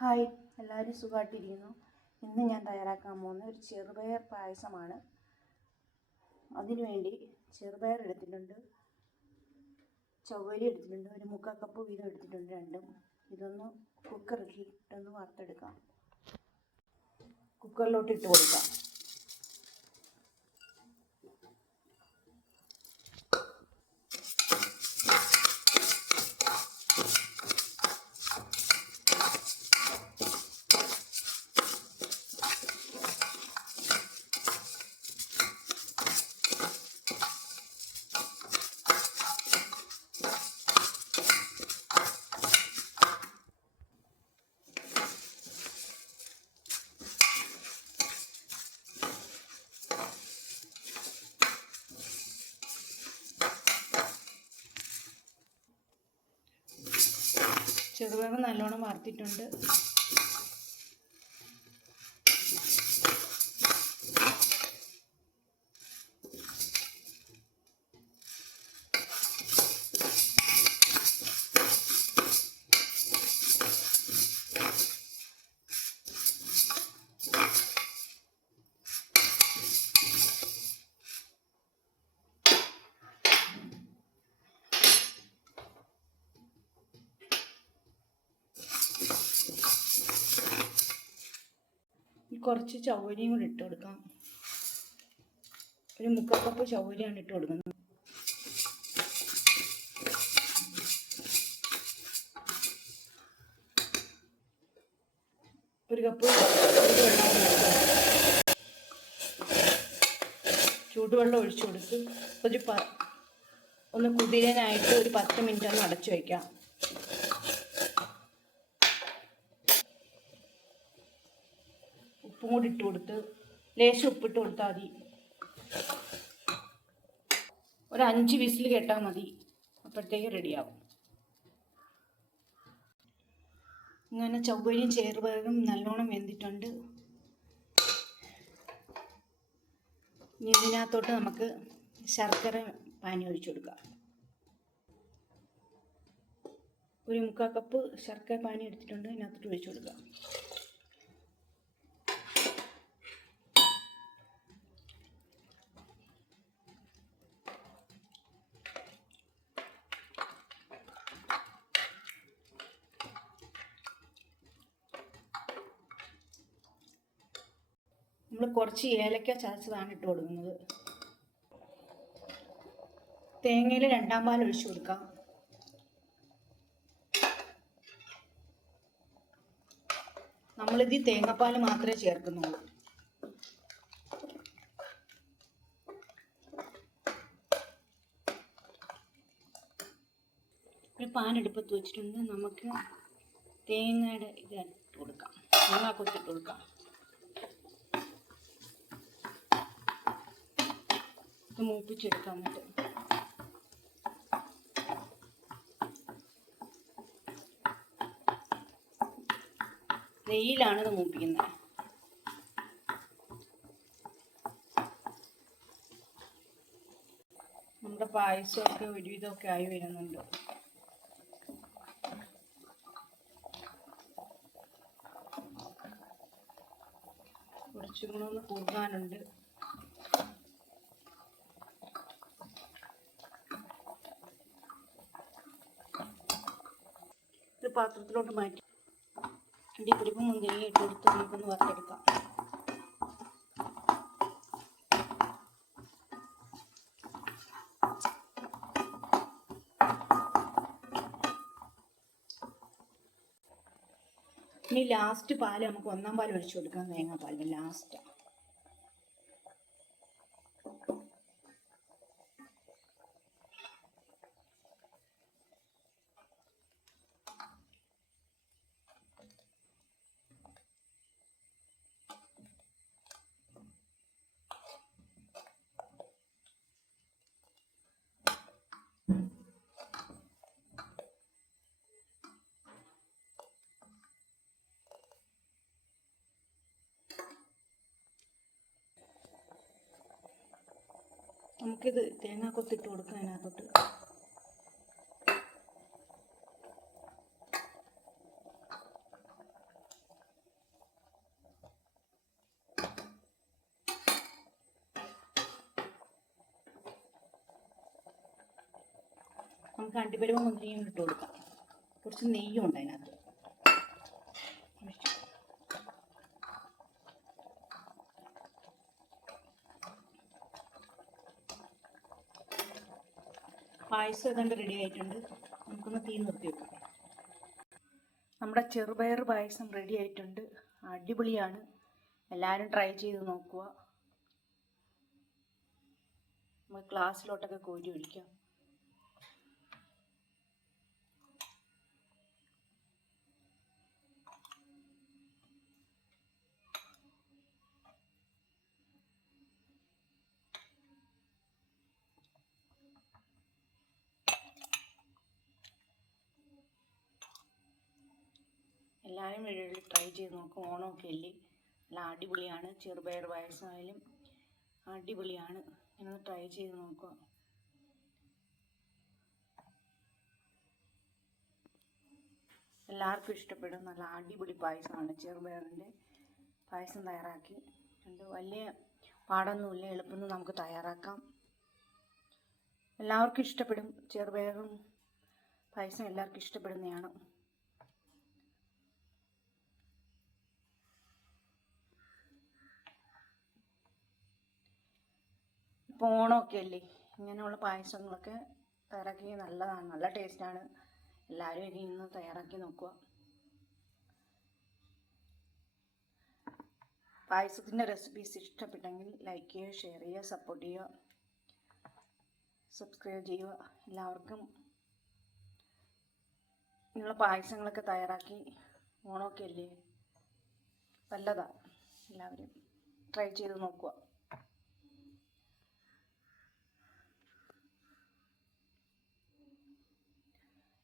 Hi എല്ലാവരും സുഖമായിട്ടിരിക്കുന്നു. ഇന്ന് ഞാൻ തയ്യാറാക്കാൻ പോകുന്ന ഒരു ചെറുപയർ പായസമാണ്. അതിനുവേണ്ടി ചെറുപയർ എടുത്തിട്ടുണ്ട്. ചവ്വരി എടുത്തിട്ടുണ്ട്. ഒരു മുക്കാൽ കപ്പ് വീതം എടുത്തിട്ടുണ്ട് രണ്ടും. ഇതൊന്ന് കുക്കറിലിട്ടൊന്ന് വറുത്തെടുക്കാം. കുക്കറിലോട്ട് ഇട്ട് കൊടുക്കാം. ചെറുപയർ നല്ലോണം വറുത്തിട്ടുണ്ട്. കുറച്ച് ചവരിയും കൂടി ഇട്ട് കൊടുക്കാം. ഒരു മുക്കാൽ ചവരിയാണ് ഇട്ട് കൊടുക്കുന്നത്. ഒരു കപ്പ് ചൂടുവെള്ളം ഒഴിച്ചു കൊടുത്ത് ഒരു പ ഒന്ന് കുതിരാനായിട്ട് ഒരു പത്ത് മിനിറ്റ് ഒന്ന് അടച്ചു വയ്ക്കാം ഉപ്പും കൂടി ഇട്ട് കൊടുത്ത് ലേശം ഉപ്പിട്ട് കൊടുത്താൽ മതി. ഒരു അഞ്ച് വിസിൽ കേട്ടാൽ മതി. അപ്പോഴത്തേക്ക് റെഡിയാവും ഇങ്ങനെ ചൊവ്വയും ചേറുപയറും നല്ലോണം വെന്തിട്ടുണ്ട്. ഇനി ഇതിനകത്തോട്ട് നമുക്ക് ശർക്കര പാനി ഒഴിച്ചു കൊടുക്കാം. ഒരു മുക്കാൽ കപ്പ് ശർക്കര പാനി എടുത്തിട്ടുണ്ട്. ഇതിനകത്തോട്ട് ഒഴിച്ചു കൊടുക്കാം. നമ്മൾ കുറച്ച് ഏലക്ക ചതച്ചതാണ് ഇട്ട് കൊടുക്കുന്നത്. തേങ്ങയിൽ രണ്ടാം പാൽ ഒഴിച്ചു കൊടുക്കാം. നമ്മളിത് തേങ്ങപ്പാൽ മാത്രമേ ചേർക്കുന്നുള്ളൂ. ഒരു പാൻ എടുപ്പത്ത് വെച്ചിട്ടുണ്ട്. നമുക്ക് തേങ്ങയുടെ ഇത് കൊടുക്കാം. തേങ്ങ കൊത്തിട്ട് കൊടുക്കാം. ഇത് മൂപ്പിച്ചെടുക്കാൻ പറ്റും നെയ്യിലാണ് ഇത് മൂപ്പിക്കുന്നത്. നമ്മുടെ പായസമൊക്കെ ഒരുവിധമൊക്കെ ആയി വരുന്നുണ്ട്. കുറച്ചും കൂടെ ഒന്ന് കുറുകാനുണ്ട്. പാത്രത്തിലോട്ട് മാറ്റി. ഇടിപ്പിടിപ്പ് മുന്തിരി ഇട്ട് കൊടുത്ത് നമുക്കൊന്ന് വറുത്തെടുക്കാം. ഇനി ലാസ്റ്റ് പാൽ നമുക്ക് ഒന്നാം പാൽ ഒഴിച്ചു കൊടുക്കാം. തേങ്ങാപ്പാലിന് ലാസ്റ്റ് നമുക്കിത് തേങ്ങ കൊത്തിട്ട് കൊടുക്കാം അതിനകത്തോട്ട്. നമുക്ക് അണ്ടിപ്പരിപ്പ് മുന്തിരിയും ഇട്ട് കൊടുക്കാം. കുറച്ച് നെയ്യും ഉണ്ട് അതിനകത്ത്. പായസം ഏതാണ്ട് റെഡി ആയിട്ടുണ്ട്. നമുക്കൊന്ന് തീ നിർത്തി വെക്കാം. നമ്മുടെ ചെറുപയർ പായസം റെഡി ആയിട്ടുണ്ട്. അടിപൊളിയാണ്. എല്ലാവരും ട്രൈ ചെയ്ത് നോക്കുക. നമുക്ക് ഗ്ലാസ്സിലോട്ടൊക്കെ കോരി ഒഴിക്കാം. എല്ലാവരും വീടുകളിൽ ട്രൈ ചെയ്ത് നോക്കും. ഓണമൊക്കെ അല്ലേ? നല്ല അടിപൊളിയാണ്. ചെറുപയർ പായസമായാലും അടിപൊളിയാണ്. ഞാനൊന്ന് ട്രൈ ചെയ്ത് നോക്കുക എല്ലാവർക്കും ഇഷ്ടപ്പെടും. നല്ല അടിപൊളി പായസമാണ്. ചെറുപയറിന്റെ പായസം തയ്യാറാക്കി. ഉണ്ട് വലിയ പാടൊന്നുമില്ല. എളുപ്പമൊന്നും നമുക്ക് തയ്യാറാക്കാം. എല്ലാവർക്കും ഇഷ്ടപ്പെടും. ചെറുപയറും പായസം എല്ലാവർക്കും ഇഷ്ടപ്പെടുന്നതാണ്. ഇപ്പോൾ ഓണമൊക്കെ അല്ലേ ഇങ്ങനെയുള്ള പായസങ്ങളൊക്കെ തയ്യാറാക്കി നല്ലതാണ്. നല്ല ടേസ്റ്റാണ്. എല്ലാവരും ഇനി ഇന്ന് തയ്യാറാക്കി നോക്കുക പായസത്തിന്റെ റെസിപ്പീസ് ഇഷ്ടപ്പെട്ടെങ്കിൽ ലൈക്ക് ചെയ്യുക ഷെയർ ചെയ്യുക സപ്പോർട്ട് ചെയ്യുക സബ്സ്ക്രൈബ് ചെയ്യുക. എല്ലാവർക്കും ഇങ്ങനെയുള്ള പായസങ്ങളൊക്കെ തയ്യാറാക്കി ഓണമൊക്കെ അല്ലേ നല്ലതാണ് എല്ലാവരും ട്രൈ ചെയ്ത് നോക്കുക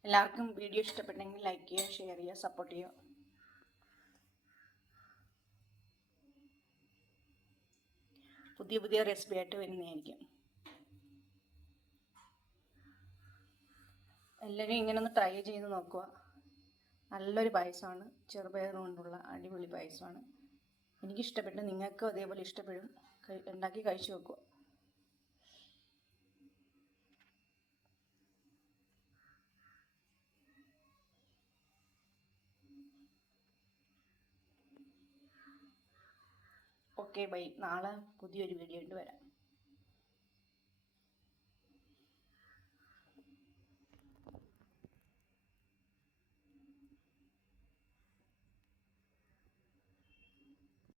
എല്ലാവർക്കും വീഡിയോ ഇഷ്ടപ്പെട്ടെങ്കിൽ ലൈക്ക് ചെയ്യുക ഷെയർ ചെയ്യുക സപ്പോർട്ട് ചെയ്യുക. പുതിയ പുതിയ റെസിപ്പി ആയിട്ട് വരുന്നതായിരിക്കും. എല്ലാവരും ഇങ്ങനെ ഒന്ന് ട്രൈ ചെയ്ത് നോക്കുക. നല്ലൊരു പായസമാണ്. ചെറുപയർ കൊണ്ടുള്ള അടിപൊളി പായസമാണ്. എനിക്കിഷ്ടപ്പെട്ടു നിങ്ങൾക്കും അതേപോലെ ഇഷ്ടപ്പെടും. ഉണ്ടാക്കി കഴിച്ചു നോക്കുക ഓക്കെ ബൈ. നാളെ പുതിയൊരു വീഡിയോ ആയിട്ട് വരാം.